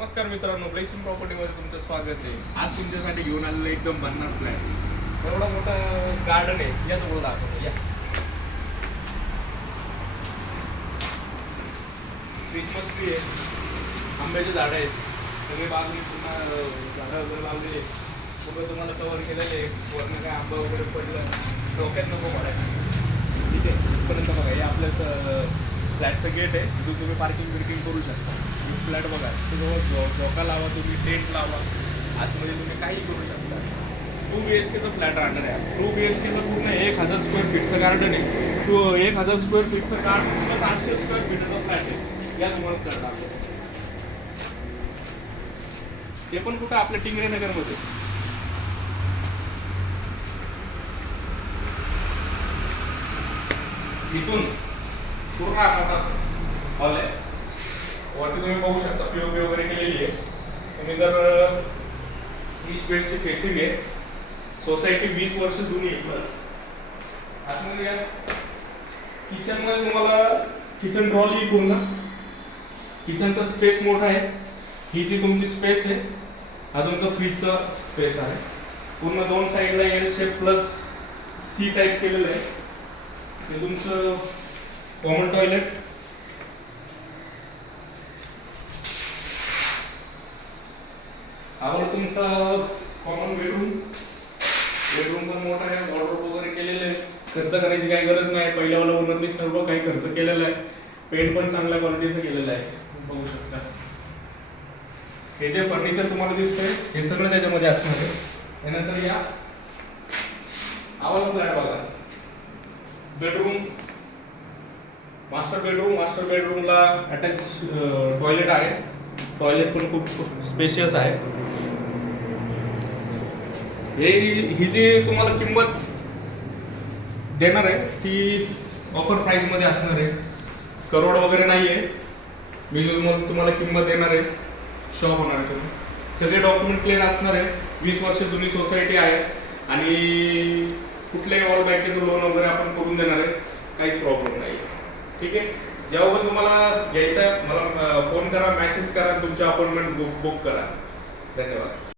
नमस्कार मित्रांनो, ब्लेसिंग प्रॉपर्टीमध्ये तुमचं स्वागत आहे. आज तुमच्यासाठी घेऊन आलेलं एकदम भन्नाट फ्लॅट. एवढा मोठा गार्डन आहे. या तुम्हाला दाखवतो. या क्रिसमस ट्री आहे, आंब्याचे झाडं आहेत, सगळे बाजूने पुन्हा झाडं वगैरे लावलेले, सगळं तुम्हाला कव्हर केलेलं आहे. वरनं काय आंबा वगैरे पडलं डोक्यात नको पडायला. ठीक आहे, इथपर्यंत बघा. हे आपलं फ्लॅटचं गेट आहे, तिथून तुम्ही पार्किंग बिर्किंग करू शकता. फ्लॅट बघा, तुम्ही झोका लावा, तुम्ही टेंट लावा, आतमध्ये तुम्ही काही करू शकता. 2 BHKचं फ्लॅट राहणार आहे. 2 BHKचं पूर्ण 1000 स्क्वेअर फीटचं गार्डन आहे. 1000 स्क्वेअर फीटचं गार्डन प्लस 800 स्क्वेअर फीटचं फ्लॅट आहे. या समोर फ्लॅट आपलं ते पण कुठं आपल्या टिंगरे नगरमध्ये. इथून पूर्ण मोठा हॉल आहे. वरती तुम्ही बघू शकता पीओपी वगैरे केलेली आहे. तुम्ही जर ईस्ट वेस्टची फेसिंग आहे, सोसायटी 20 वर्ष जुनी आहे. प्लस आतमध्ये या किचनमध्ये तुम्हाला किचन ट्रॉली पूर्ण, किचनचा स्पेस मोठा आहे. ही जी तुमची स्पेस आहे, हा तुमचा फ्रीजचा स्पेस आहे. पूर्ण 2 साईडला L shape plus C type केलेलं आहे. हे तुमचं कॉमन टॉयलेट. आवड तुमचा कॉमन बेडरूम. बेडरूम पण मोठा आहे, वॉर्डरोब वगैरे केलेले आहे. खर्च करायची काही गरज नाही. पहिल्यावाला ओनरनी सर्व काही खर्च केलेला आहे. पेंट पण चांगल्या क्वालिटीचं केलेलं आहे, बघू शकता. हे जे फर्निचर तुम्हाला दिसतंय हे सगळं त्याच्यामध्ये असणार आहे. त्यानंतर या आवाज फ्लॅट बघा. Bedroom, master bedroom. मास्टर बेडरूमला अटॅच टॉयलेट आहे. टॉयलेट पण खूप स्पेशियस आहे. ही जी तुम्हाला किंमत देणार आहे ती ऑफर प्राइस मध्ये असणार आहे. करोड वगैरे नाही आहे. मी तुम्हाला किंमत देणार आहे, शॉप होणार आहे. तुम्ही सगळे डॉक्युमेंट क्लिअर असणार आहे. 20 वर्ष जुनी सोसायटी आहे आणि कुठल्याही ऑल बँकेचं लोन वगैरे आपण करून देणार आहे. काहीच प्रॉब्लेम नाही. ठीक आहे. जेव्हा पण तुम्हाला घ्यायचं आहे मला फोन करा, मेसेज करा, तुमची अपॉइंटमेंट बुक करा. धन्यवाद.